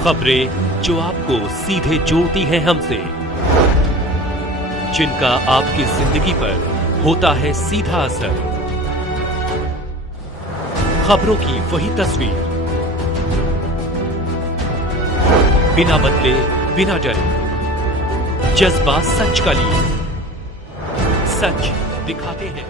खबरें जो आपको सीधे जोड़ती हैं हमसे, जिनका आपकी जिंदगी पर होता है सीधा असर। खबरों की वही तस्वीर, बिना बदले बिना डरे, जज्बा सच का लिए, सच दिखाते हैं।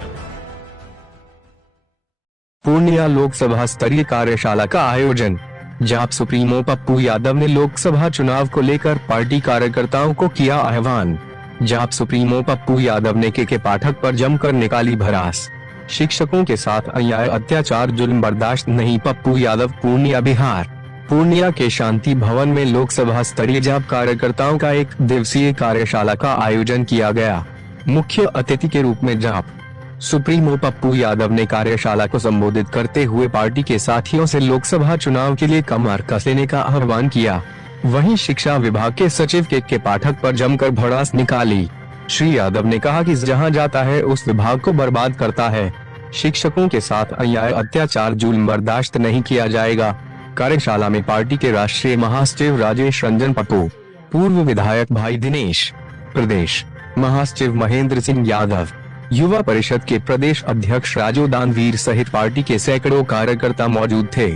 पूर्णिया लोकसभा स्तरीय कार्यशाला का आयोजन। जाप सुप्रीमो पप्पू यादव ने लोकसभा चुनाव को लेकर पार्टी कार्यकर्ताओं को किया आह्वान। जाप सुप्रीमो पप्पू यादव ने के पाठक पर जमकर निकाली भड़ास। शिक्षकों के साथ अन्याय, अत्याचार, जुल्म बर्दाश्त नहीं। पप्पू यादव, पूर्णिया, बिहार। पूर्णिया के शांति भवन में लोकसभा स्तरीय जाप कार्यकर्ताओं का एक दिवसीय कार्यशाला का आयोजन किया गया। मुख्य अतिथि के रूप में जाप सुप्रीमो पप्पू यादव ने कार्यशाला को संबोधित करते हुए पार्टी के साथियों से लोकसभा चुनाव के लिए कमर कसने का आह्वान किया। वहीं शिक्षा विभाग के सचिव के पाठक पर जमकर भड़ास निकाली। श्री यादव ने कहा कि जहां जाता है उस विभाग को बर्बाद करता है। शिक्षकों के साथ अन्याय, अत्याचार, जुल्म बर्दाश्त नहीं किया जाएगा। कार्यशाला में पार्टी के राष्ट्रीय महासचिव राजेश रंजन पप्पू, पूर्व विधायक भाई दिनेश, प्रदेश महासचिव महेंद्र सिंह यादव, युवा परिषद के प्रदेश अध्यक्ष राजू दानवीर सहित पार्टी के सैकड़ों कार्यकर्ता मौजूद थे।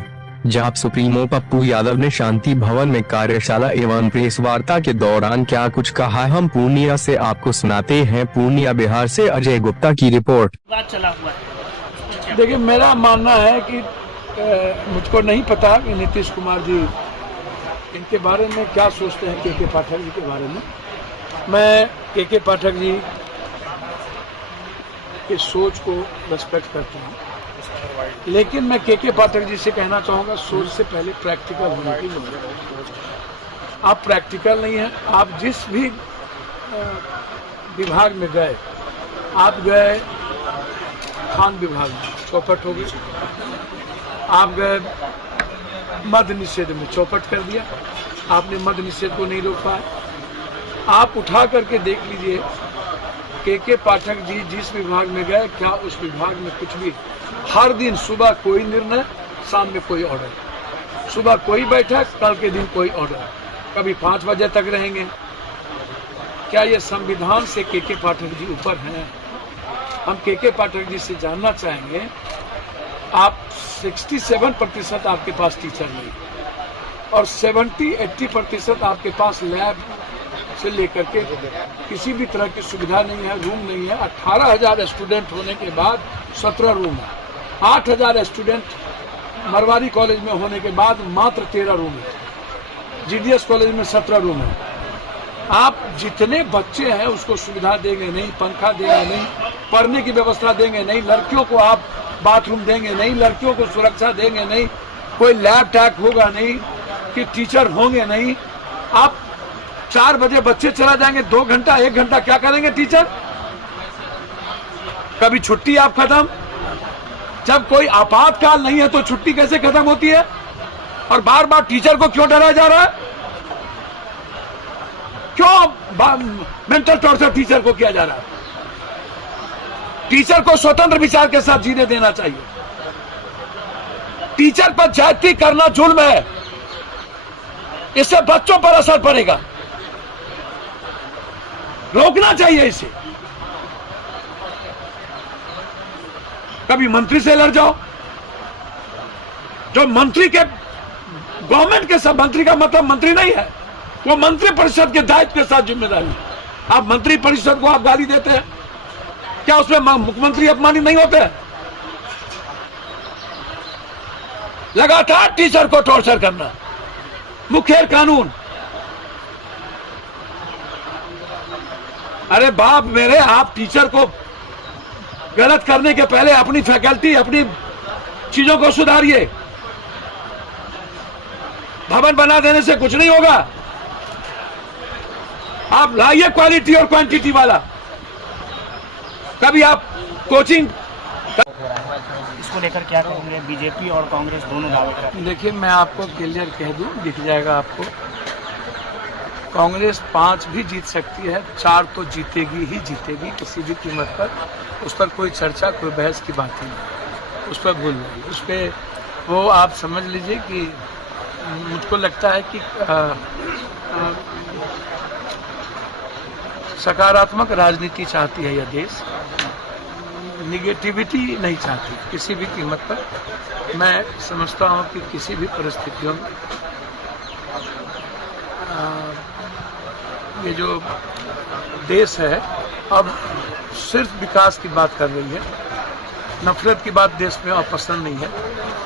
जाप सुप्रीमो पप्पू यादव ने शांति भवन में कार्यशाला एवं प्रेस वार्ता के दौरान क्या कुछ कहा, हम पूर्णिया से आपको सुनाते हैं। पूर्णिया, बिहार से अजय गुप्ता की रिपोर्ट। देखिए, मेरा मानना है कि मुझको नहीं पता कि नीतीश कुमार जी इनके बारे में क्या सोचते हैं, के पाठक जी के बारे में। मैं के पाठक जी की सोच को रेस्पेक्ट करता हूँ, लेकिन मैं के पाठक जी से कहना चाहूँगा, सोच से पहले प्रैक्टिकल होने की जरूरत है। आप प्रैक्टिकल नहीं हैं। आप जिस भी विभाग में गए, आप गए खान विभाग में, चौपट हो गई। आप गए मद्य निषेध में, चौपट कर दिया। आपने मद्य निषेध को नहीं रोक पाए। आप उठा करके देख लीजिए, के पाठक जी जिस विभाग में गए, क्या उस विभाग में कुछ भी, हर दिन सुबह कोई निर्णय, शाम में कोई ऑर्डर, सुबह कोई बैठक, कल के दिन कोई ऑर्डर, कभी 5 बजे तक रहेंगे। क्या ये संविधान से के पाठक जी ऊपर हैं? हम के पाठक जी से जानना चाहेंगे, आप 67% आपके पास टीचर नहीं और 70-80% आपके पास लैब से लेकर के किसी भी तरह की सुविधा नहीं है, रूम नहीं है। 18,000 स्टूडेंट होने के बाद 17 रूम है। 8,000 स्टूडेंट मरवाड़ी कॉलेज में होने के बाद मात्र 13 रूम है। जीडीएस कॉलेज में 17 रूम है। आप जितने बच्चे हैं उसको सुविधा देंगे नहीं, पंखा देंगे नहीं, पढ़ने की व्यवस्था देंगे नहीं, लड़कियों को आप बाथरूम देंगे नहीं, लड़कियों को सुरक्षा देंगे नहीं, कोई लैब टैक होगा नहीं, कि टीचर होंगे नहीं। आप 4 बजे बच्चे चला जाएंगे, 2 घंटा 1 घंटा क्या करेंगे टीचर? कभी छुट्टी आप खत्म। जब कोई आपातकाल नहीं है तो छुट्टी कैसे खत्म होती है? और बार बार टीचर को क्यों डराया जा रहा है? क्यों मेंटल टॉर्चर टीचर को किया जा रहा है? टीचर को स्वतंत्र विचार के साथ जीने देना चाहिए। टीचर पर ज्यादती करना जुल्म है। इससे बच्चों पर असर पड़ेगा। रोकना चाहिए इसे। कभी मंत्री से लड़ जाओ। जो मंत्री के, गवर्नमेंट के सब, मंत्री का मतलब मंत्री नहीं है, वो मंत्री परिषद के दायित्व के साथ जिम्मेदारी है। आप मंत्री परिषद को आप गाली देते हैं, क्या उसमें मुख्यमंत्री अपमानित नहीं होते हैं? लगातार टीचर को टॉर्चर करना, मुखर कानून। अरे बाप मेरे, आप टीचर को गलत करने के पहले अपनी फैकल्टी, अपनी चीजों को सुधारिए। भवन बना देने से कुछ नहीं होगा। आप लाइए क्वालिटी और क्वांटिटी वाला। कभी आप कोचिंग, इसको लेकर क्या कहेंगे? बीजेपी और कांग्रेस दोनों दावे कर रहे हैं। देखिए, मैं आपको क्लियर कह दूं, दिख जाएगा आपको। कांग्रेस 5 भी जीत सकती है, 4 तो जीतेगी ही जीतेगी किसी भी कीमत पर। उस पर कोई चर्चा, कोई बहस की बात ही नहीं। उस पर भूल जाइए। उस पर वो आप समझ लीजिए कि मुझको लगता है कि सकारात्मक राजनीति चाहती है यह देश, निगेटिविटी नहीं चाहती किसी भी कीमत पर। मैं समझता हूँ कि किसी भी परिस्थितियों में ये जो देश है अब सिर्फ विकास की बात कर रही है, नफरत की बात देश में अब पसंद नहीं है।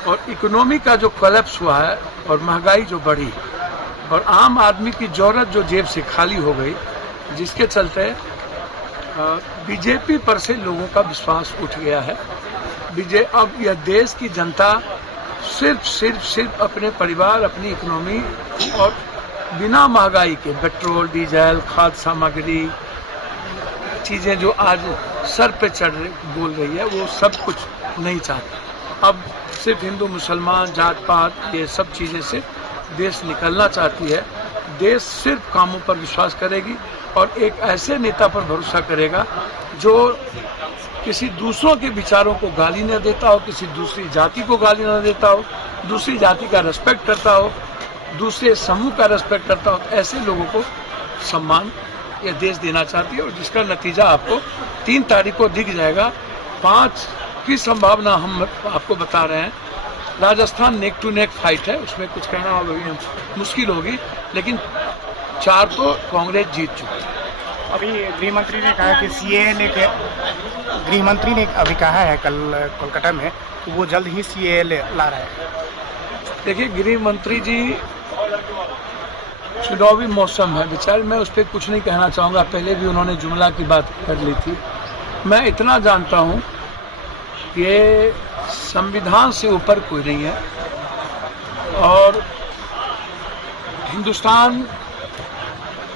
और इकोनॉमी का जो कोलैप्स हुआ है और महंगाई जो बढ़ी और आम आदमी की ज़रूरत जो जेब से खाली हो गई, जिसके चलते बीजेपी पर से लोगों का विश्वास उठ गया है। अब यह देश की जनता सिर्फ अपने परिवार, अपनी इकोनॉमी और बिना महंगाई के पेट्रोल, डीजल, खाद्य सामग्री चीज़ें जो आज सर पे चढ़ बोल रही है, वो सब कुछ नहीं चाहती। अब सिर्फ हिंदू मुसलमान जात पात ये सब चीज़ें से देश निकलना चाहती है। देश सिर्फ कामों पर विश्वास करेगी और एक ऐसे नेता पर भरोसा करेगा जो किसी दूसरों के विचारों को गाली न देता हो, किसी दूसरी जाति को गाली न देता हो, दूसरी जाति का रेस्पेक्ट करता हो, दूसरे समूह का रेस्पेक्ट करता हो। ऐसे लोगों को सम्मान यह देश देना चाहती है और जिसका नतीजा आपको 3 तारीख को दिख जाएगा। 5 की संभावना हम आपको बता रहे हैं। Rajasthan neck to neck fight है, उसमें कुछ कहना मुश्किल होगी, लेकिन 4 तो कांग्रेस जीत चुकी है। अभी गृहमंत्री ने कहा कि सीएए लेके, गृहमंत्री ने अभी कहा है कल कोलकाता में कि वो जल्द ही सीएए ला रहा है। देखिए, गृह मंत्री जी, चुनावी मौसम है बेचारे, मैं उस पर कुछ नहीं कहना चाहूँगा। पहले भी उन्होंने जुमला की बात कर ली थी। मैं इतना जानता हूँ कि संविधान से ऊपर कोई नहीं है और हिंदुस्तान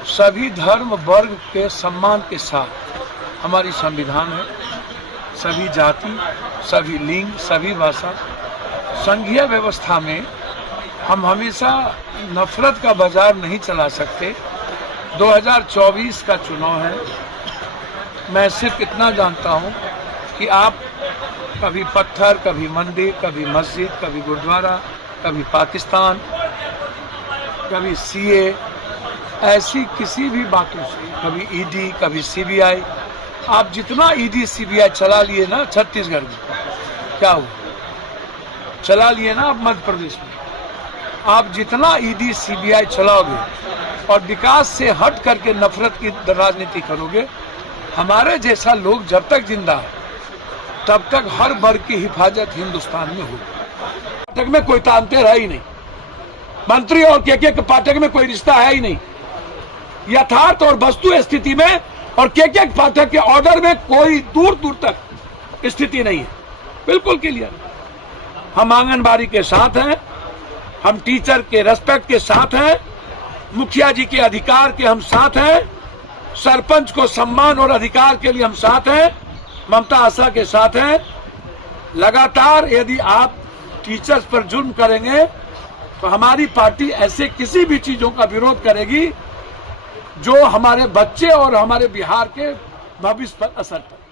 सभी धर्म वर्ग के सम्मान के साथ हमारी संविधान है। सभी जाति, सभी लिंग, सभी भाषा, संघीय व्यवस्था में हम हमेशा नफरत का बाजार नहीं चला सकते। 2024 का चुनाव है। मैं सिर्फ इतना जानता हूँ कि आप कभी पत्थर, कभी मंदिर, कभी मस्जिद, कभी गुरुद्वारा, कभी पाकिस्तान, कभी सीए, ऐसी किसी भी बातों से, कभी ईडी, कभी सीबीआई, आप जितना ईडी सीबीआई चला लिए ना छत्तीसगढ़ में, क्या हुआ? चला लिए ना आप मध्य प्रदेश में। आप जितना ईडी सीबीआई चलाओगे और विकास से हट करके नफरत की राजनीति करोगे, हमारे जैसा लोग जब तक जिंदा है तब तक हर वर्ग की हिफाजत हिंदुस्तान में होगी। पाठक में कोई तांतेर है ही नहीं, मंत्री और के पाठक में कोई रिश्ता है ही नहीं। यथार्थ और वस्तु स्थिति में और के पाठक के ऑर्डर में कोई दूर दूर तक स्थिति नहीं है, बिल्कुल क्लियर। हम आंगनबाड़ी के साथ हैं, हम टीचर के रेस्पेक्ट के साथ हैं, मुखिया जी के अधिकार के हम साथ हैं, सरपंच को सम्मान और अधिकार के लिए हम साथ हैं, ममता आशा के साथ हैं। लगातार यदि आप टीचर्स पर जुल्म करेंगे तो हमारी पार्टी ऐसे किसी भी चीजों का विरोध करेगी जो हमारे बच्चे और हमारे बिहार के भविष्य पर असर पड़े।